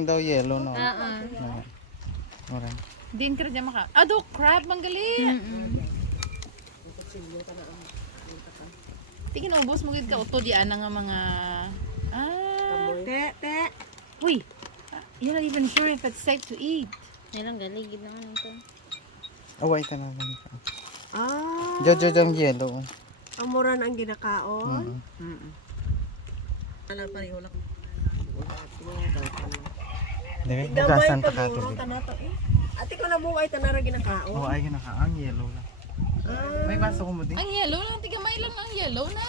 ang daw yellow no. Oran. Din ka rin maka. Ado, crab, manggali. Tingin ubos mo gid ka uto di ana nga mga Te. Uy. You're not even sure if it's safe to eat. Nilang galigid naman ang to. Away ka na lang. Ah. Ang yellow. Amuran ang ginakaon. Alam pa rin, wala. Dili, Gamay gasan pa pa ka guro to. tanato eh. Ate ko na buhay tanara ginakaon. Oh, ay gina ka ang yellow lang. May baso ko mo din. Ang yellow lang, tigamay lang ang yellow na.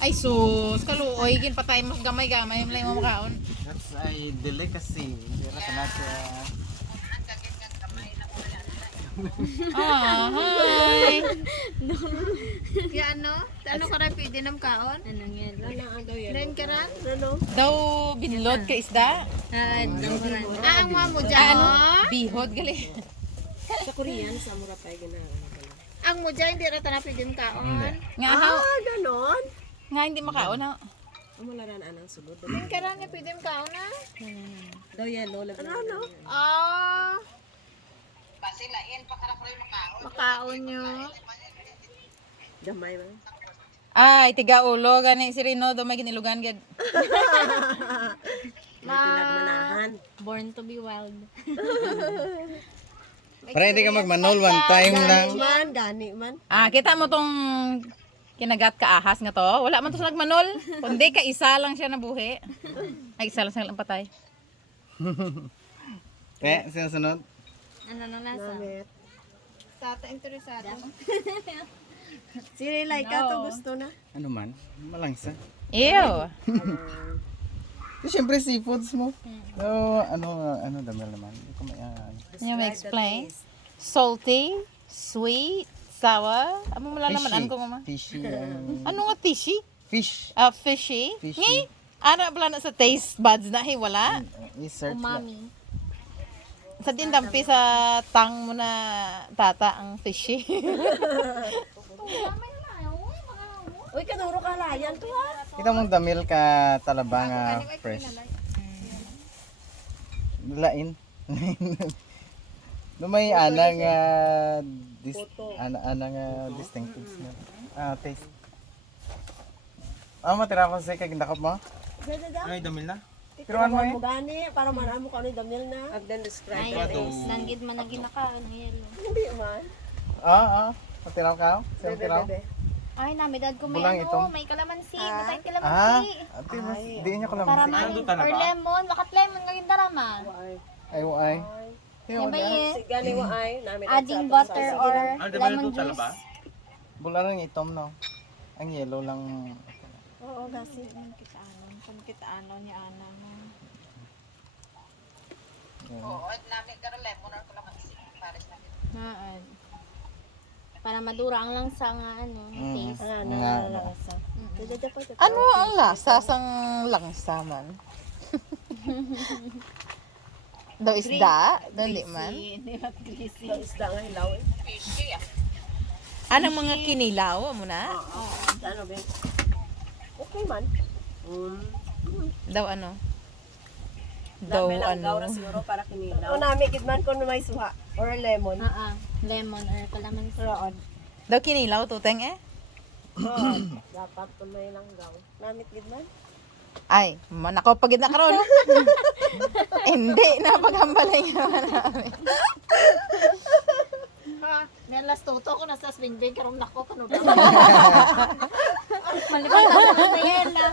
Ay sus, kaluoy gin patay mas gamay-gamay may mo makaon. That's a delicacy. Dira ka na siya. Hi. Kaya ano ka na pwede ng kaon? Anong yan? Ren ka ran? Daw binlod ka isda. Ang mamo dyan. Bihod gali. Sa Korean sa mura pa ginakaon. Ang mo dyan, hindi rata na pwede ng kaon. Nga how, Ganon. nga hindi makaon na. Amularan anang sulod. Ren ka ran, pwede ng kaon na? Daw yellow lang. Ano? Ah. Makaon nyo. Gamay ba? Ay, tiga ulo gani si Rino do may ginilugan gid. May pinagmanahan. Born to be wild. Para hindi ka magmanol one time lang. Gani man. Kita mo tong kinagat ka ahas nga to. Wala man to sa nagmanol. Kundi ka isa lang siya nabuhi. Ay, isa lang siya lang patay. Kaya, sinasunod? Ano nang lasa? Namit. Tata interesado. Si Laika to gusto na. Ano man? Malangsa. Ew. Siyempre seafoods mo. So, ano damel naman. Hindi ko Can you explain? Salty, sweet, sour. Amo mo naman ano ko mama? Fishy. Ano nga fishy? Fish. Fishy. Fishy. Ngi? Ara bala na sa taste buds na wala. I-search lang. Umami. Sa dindampi sa tang mo na tata ang fishy. Uy, kanuro ka layan to ha. Kita mong damil ka talaba nga fresh. Lain. Lumay anang distinctive smell. Taste. Matira ko sa kagindakap mo? Ay, damil na. Pero ano mo gani para manamo ko ano damil na. Agdan describe. Nanggid man ang ginakaon ng yelo. Hindi man. Matiraw ka? Saan tiraw? Ay, namidad ko may Bulang ano, itong- may kalamansi. Butay kalamansi. Ate, mas di niya ko lang Para masik. man, or lemon. Wakat lemon ngayong darama. Ay, ay. Yan ba yun? Si gani wa ay namin. Adding butter or lemon juice. Bula rin itom, no? Ang yellow lang. Oo, gasi. Kita ano ni Ana mo. Haan. Para madura ang langsa nga ano, taste. Ano ang lasa sang langsa man? Daw isda? Dali man? Isda nga hilaw eh. Anong mga kinilaw mo na? Ano ba? Okay man. Daw ano? Daw ano? siguro para kinilaw. O nami kid man kun may suha or lemon. Lemon or kalamansi. Roon. Daw kinilaw tuteng eh? Dapat kun may langgaw. Namit gid man. Ay, nako pagid na karon. Hindi na paghambalay naman namin. Nelas toto ko nasa swing karon nako kanu. Malipad na yan na.